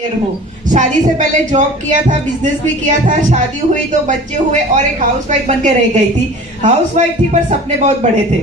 हूँ। शादी से पहले जॉब किया था, बिजनेस भी किया था, शादी हुई तो बच्चे हुए और एक हाउसवाइफ बन के रह गई थी। हाउसवाइफ थी पर सपने बहुत बड़े थे,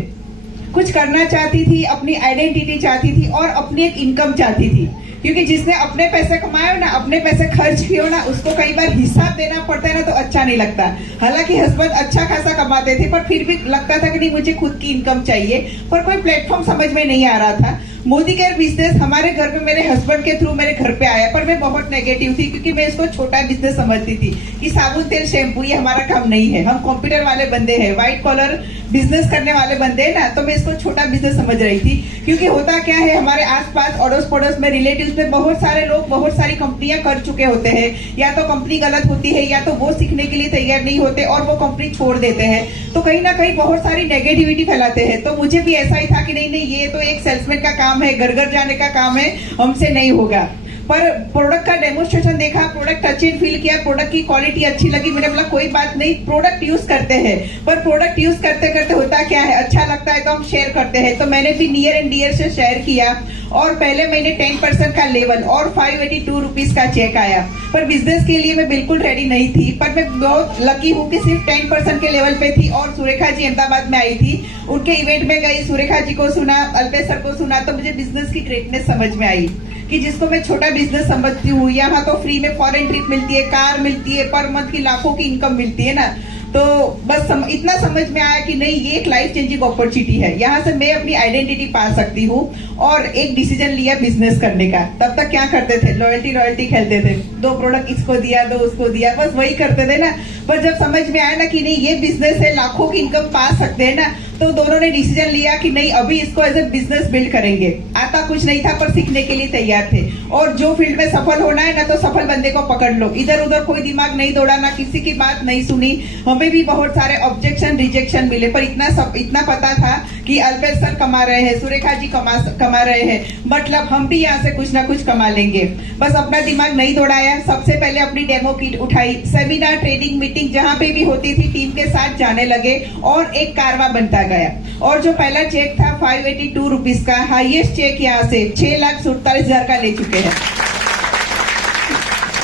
कुछ करना चाहती थी, अपनी आइडेंटिटी चाहती थी और अपनी एक इनकम चाहती थी। क्योंकि जिसने अपने पैसे कमाए हो ना, अपने पैसे खर्च किए हो ना, उसको कई बार हिसाब देना पड़ता है ना, तो अच्छा नहीं लगता। हालांकि हस्बैंड अच्छा खासा कमाते थे पर फिर भी लगता था कि नहीं, मुझे खुद की इनकम चाहिए, पर कोई प्लेटफॉर्म समझ में नहीं आ रहा था। मोदी केयर बिजनेस हमारे घर में मेरे हस्बैंड के थ्रू मेरे घर पे आया, पर मैं बहुत नेगेटिव थी क्योंकि मैं इसको छोटा बिजनेस समझती थी कि साबुन तेल शैम्पू ये हमारा काम नहीं है, हम कंप्यूटर वाले बंदे हैं, व्हाइट कॉलर बिजनेस करने वाले बंदे हैं ना, तो मैं इसको छोटा बिजनेस समझ रही थी। क्योंकि होता क्या है, हमारे आसपास अड़ोस पड़ोस में रिलेटिव्स में बहुत सारे लोग बहुत सारी कंपनियां कर चुके होते हैं, या तो कंपनी गलत होती है या तो वो सीखने के लिए तैयार नहीं होते और वो कंपनी छोड़ देते हैं, तो कहीं ना कहीं बहुत सारी नेगेटिविटी फैलाते हैं। तो मुझे भी ऐसा ही था कि नहीं नहीं, ये तो एक सेल्समैन का काम है, घर घर जाने का काम है, हमसे नहीं होगा। पर प्रोडक्ट का डेमोन्स्ट्रेशन देखा, प्रोडक्ट टच एंड फील किया, प्रोडक्ट की क्वालिटी अच्छी लगी, मैंने बोला कोई बात नहीं, प्रोडक्ट यूज करते हैं। पर प्रोडक्ट यूज करते करते होता क्या है, अच्छा लगता है तो हम शेयर करते हैं। तो मैंने भी नियर एंड डियर से शेयर किया और पहले महीने 10% का लेवल और 582 रुपीज का चेक आया। पर बिजनेस के लिए मैं बिल्कुल रेडी नहीं थी, पर मैं बहुत लकी हूँ कि सिर्फ 10% के लेवल पे थी। और सुरेखा जी अहमदाबाद में आई थी, उनके इवेंट में गई, सुरेखा जी को सुना, अल्पेश सर को सुना, तो मुझे बिजनेस की ग्रेटनेस समझ में आई कि जिसको मैं छोटा बिजनेस समझती हूँ, यहाँ तो फ्री में फॉरेन ट्रिप मिलती है, कार मिलती है, पर मंथ की लाखों की इनकम मिलती है ना। तो बस इतना समझ में आया कि नहीं, ये एक लाइफ चेंजिंग अपॉर्चुनिटी है, यहाँ से मैं अपनी आइडेंटिटी पा सकती हूँ। और एक डिसीजन लिया बिजनेस करने का। तब तक क्या करते थे, लॉयल्टी खेलते थे, 2 प्रोडक्ट इसको दिया, 2 उसको दिया, बस वही करते थे ना। पर जब समझ में आया ना कि नहीं, ये बिजनेस है, लाखों की इनकम पा सकते हैं ना, तो दोनों ने डिसीजन लिया कि नहीं, अभी इसको एज ए बिजनेस बिल्ड करेंगे। आता कुछ नहीं था पर सीखने के लिए तैयार थे। और जो फील्ड में सफल होना है ना, तो सफल बंदे को पकड़ लो, इधर उधर कोई दिमाग नहीं दौड़ा, ना किसी की बात नहीं सुनी। हमें भी बहुत सारे ऑब्जेक्शन रिजेक्शन मिले, पर इतना पता था कि अल्पेश सर कमा रहे हैं, सुरेखा जी कमा रहे हैं, मतलब हम भी यहाँ से कुछ ना कुछ कमा लेंगे। बस अपना दिमाग नहीं दौड़ाया, सबसे पहले अपनी डेमो किट उठाई, सेमिनार ट्रेनिंग मीटिंग जहाँ पे भी होती थी टीम के साथ जाने लगे और एक कारवा बनता गया। और जो पहला चेक था 582 रुपीज का, हाईएस्ट चेक यहाँ से 6,47,000 का ले चुके हैं।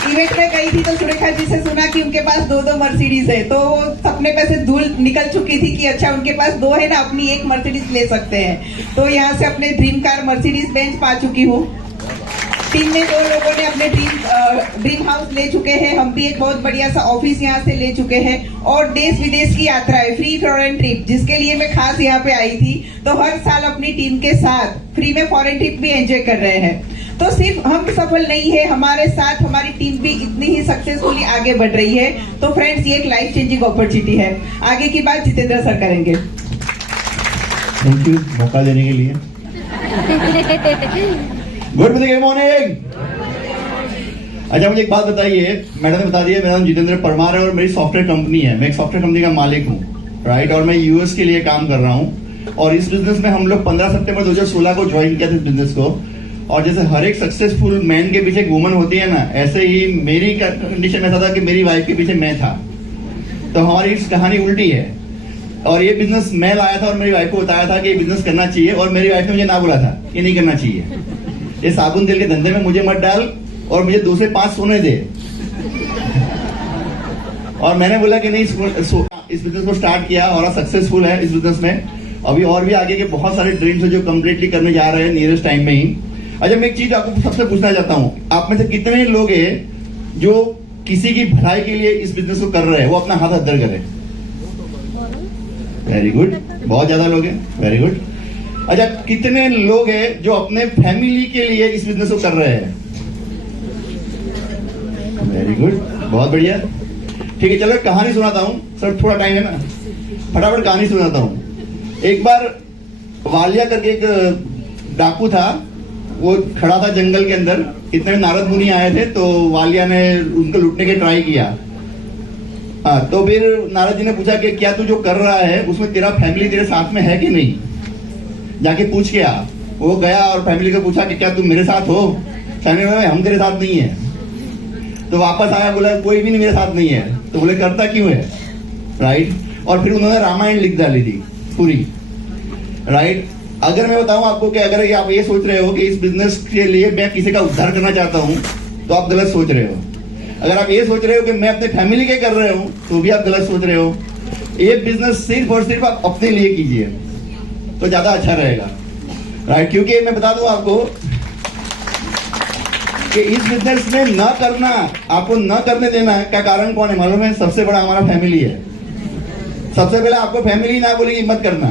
इवेंट में गई थी तो सुरेखा जी से सुना कि उनके पास 2 मर्सिडीज है, तो सपने पे से धूल निकल चुकी थी कि अच्छा उनके पास 2 है ना, अपनी एक मर्सिडीज ले सकते हैं। तो यहाँ से अपने ड्रीम कार मर्सिडीज बेंच पा चुकी हूँ। टीम में 2 लोगों ने अपने ड्रीम हाउस ले चुके हैं, हम भी एक बहुत बढ़िया सा ऑफिस यहाँ से ले चुके हैं। और देश विदेश की यात्रा है, फ्री फॉरेन ट्रिप, जिसके लिए मैं खास यहाँ पे आई थी। तो हर साल अपनी टीम के साथ फ्री में फॉरेन ट्रिप भी एंजॉय कर रहे हैं। तो सिर्फ हम सफल नहीं है, हमारे साथ हमारी टीम भी इतनी ही सक्सेसफुली आगे बढ़ रही है। तो फ्रेंड्स, ये एक लाइफ चेंजिंग अपॉर्चुनिटी है। आगे की बात जितेंद्र सर करेंगे। थैंक यू मौका देने के लिए। Good morning. अच्छा, मुझे एक बात बताइए, मैडम ने बता दिया, मेरा नाम जितेंद्र परमार है और मेरी सॉफ्टवेयर कंपनी है, मैं एक सॉफ्टवेयर कंपनी का मालिक हूँ, राइट। और मैं यूएस के लिए काम कर रहा हूँ। और इस बिजनेस में हम लोग 15 सितंबर 2016 को ज्वाइन किया था इस बिजनेस को। और जैसे हर एक सक्सेसफुल मैन के पीछे एक वुमन होती है ना, ऐसे ही मेरी कंडीशन ऐसा था कि मेरी वाइफ के पीछे मैं था। तो हमारी कहानी उल्टी है। और ये बिजनेस मैं लाया था और मेरी वाइफ को बताया था कि ये बिजनेस करना चाहिए, और मेरी वाइफ ने मुझे ना बोला था, ये नहीं करना चाहिए, ये साबुन तेल के धंधे में मुझे मत डाल और मुझे 2 से 5 सोने दे। और मैंने बोला कि नहीं, इस बिजनेस को स्टार्ट किया और सक्सेसफुल है इस बिजनेस में। अभी और भी आगे के बहुत सारे ड्रीम्स है जो कंप्लीटली करने जा रहे हैं नियरेस्ट टाइम में ही। अच्छा, मैं एक चीज आपको सबसे पूछना चाहता हूँ, आप में से कितने लोग हैं जो किसी की भलाई के लिए इस बिजनेस को कर रहे हैं? वो अपना हाथ अदर करें। वेरी गुड, बहुत ज्यादा लोग हैं, वेरी गुड। अच्छा, कितने लोग हैं जो अपने फैमिली के लिए इस बिजनेस को कर रहे हैं? वेरी गुड, बहुत बढ़िया। ठीक है, चलो कहानी सुनाता हूँ सर, थोड़ा टाइम है ना, फटाफट कहानी सुनाता हूँ। एक बार वालिया करके एक डाकू था, वो खड़ा था जंगल के अंदर, इतने में नारद मुनि आए थे, तो वालिया ने उनको लूटने के ट्राई किया। हाँ, तो फिर नारद जी ने पूछा कि क्या तू जो कर रहा है उसमें तेरा फैमिली तेरे साथ में है कि नहीं, जाके पूछ के आ। वो गया और फैमिली को पूछा कि क्या तुम मेरे साथ हो? फैमिली में हम तेरे साथ नहीं है। तो वापस आया, बोला कोई भी नहीं मेरे साथ नहीं है। तो बोले करता क्यों है, राइट। और फिर उन्होंने रामायण लिख डाली थी पूरी, राइट। अगर मैं बताऊं आपको कि अगर आप ये सोच रहे हो कि इस बिजनेस के लिए मैं किसी का उद्धार करना चाहता हूं, तो आप गलत सोच रहे हो। अगर आप ये सोच रहे हो कि मैं अपने फैमिली के कर रहे हूं तो भी आप गलत सोच रहे हो। ये बिजनेस सिर्फ और सिर्फ आप अपने लिए कीजिए तो ज्यादा अच्छा रहेगा, राइट। क्योंकि मैं बता दूं आपको कि इस बिजनेस में न करना, आपको न करने देना का कारण कौन है मालूम है? सबसे बड़ा हमारा फैमिली है। सबसे पहले आपको फैमिली ना बोलेगी मत करना,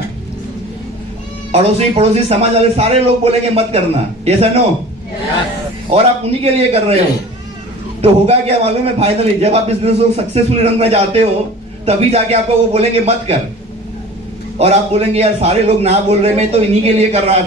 अड़ोसी पड़ोसी समाज वाले सारे लोग बोलेंगे मत करना, ये सर नो, और आप उन्हीं के लिए कर रहे हो। तो होगा क्या मालूम है? फाइनली जब आप बिजनेस को सक्सेसफुल रन में जाते हो तभी जाके आपको वो बोलेंगे मत कर, और आप बोलेंगे यार सारे लोग ना बोल रहे, मैं तो इन्हीं के लिए कर रहा था।